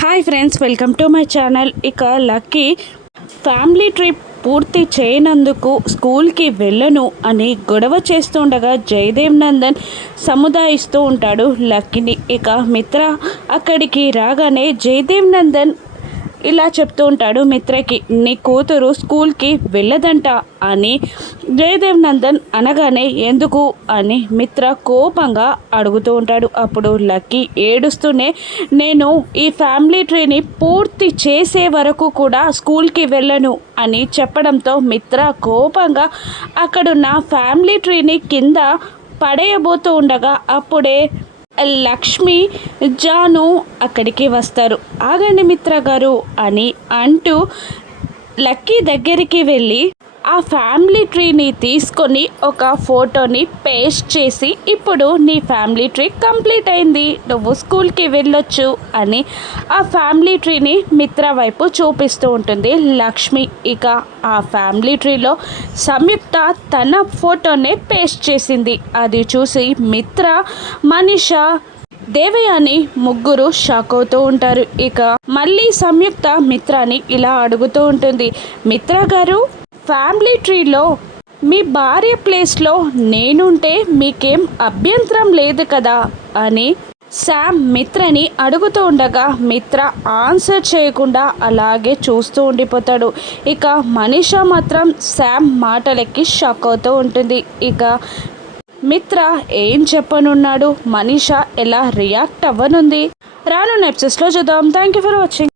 Hi friends welcome to my channel ఇక lucky family trip పూర్తి చేయనందుకు స్కూల్కి వెళ్ళను అని గొడవ చేస్తుండగా జయదేవ్ నందన్ సముదాయిస్తూ ఉంటాడు లక్కీని. ఇక మిత్ర అక్కడికి రాగానే జయదేవ్ నందన్ ఇలా చెప్తూ ఉంటాడు మిత్రకి నీ కూతురు స్కూల్కి వెళ్ళదంట అని జయదేవ్ నందన్ అనగానే ఎందుకు? అని మిత్ర కోపంగా అడుగుతూ ఉంటాడు. అప్పుడు లక్కీ ఏడుస్తూనే నేను ఈ ఫ్యామిలీ ట్రీని పూర్తి చేసే వరకు కూడా స్కూల్కి వెళ్ళను అని చెప్పడంతో మిత్ర కోపంగా అక్కడున్న ఫ్యామిలీ ట్రీని కింద పడేయబోతూ ఉండగా అప్పుడే లక్ష్మి జాను అక్కడికి వస్తారు. ఆగండి మిత్ర గారు అని అంటూ లక్కీ దగ్గరికి వెళ్ళి ఆ ఫ్యామిలీ ట్రీని తీసుకొని ఒక ఫోటోని పేస్ట్ చేసి ఇప్పుడు నీ ఫ్యామిలీ ట్రీ కంప్లీట్ అయింది. నువ్వు స్కూల్కి వెళ్ళొచ్చు అని ఆ ఫ్యామిలీ ట్రీని మిత్ర వైపు చూపిస్తూ ఉంటుంది లక్ష్మి. ఇక ఆ ఫ్యామిలీ ట్రీలో సంయుక్త తన ఫోటోనే పేస్ట్ చేసింది. అది చూసి మిత్ర మనిష దేవయాని ముగ్గురు షాక్ అవుతూ ఉంటారు. ఇక మళ్ళీ సంయుక్త మిత్రాని ఇలా అడుగుతూ ఉంటుంది. మిత్ర గారు ఫ్యామిలీ ట్రీలో మీ భార్య ప్లేస్లో నేనుంటే మీకేం అభ్యంతరం లేదు కదా? అని శామ్ మిత్రని అడుగుతూ ఉండగా మిత్ర ఆన్సర్ చేయకుండా అలాగే చూస్తూ ఉండిపోతాడు. ఇక మనీషా మాత్రం శామ్ మాటలకి షాక్ అవుతూ ఉంటుంది. ఇక మిత్ర ఏం చెప్పనున్నాడు? మనీషా ఎలా రియాక్ట్ అవ్వనుంది? రాను నెప్సెస్లో చూద్దాం. Thank you for watching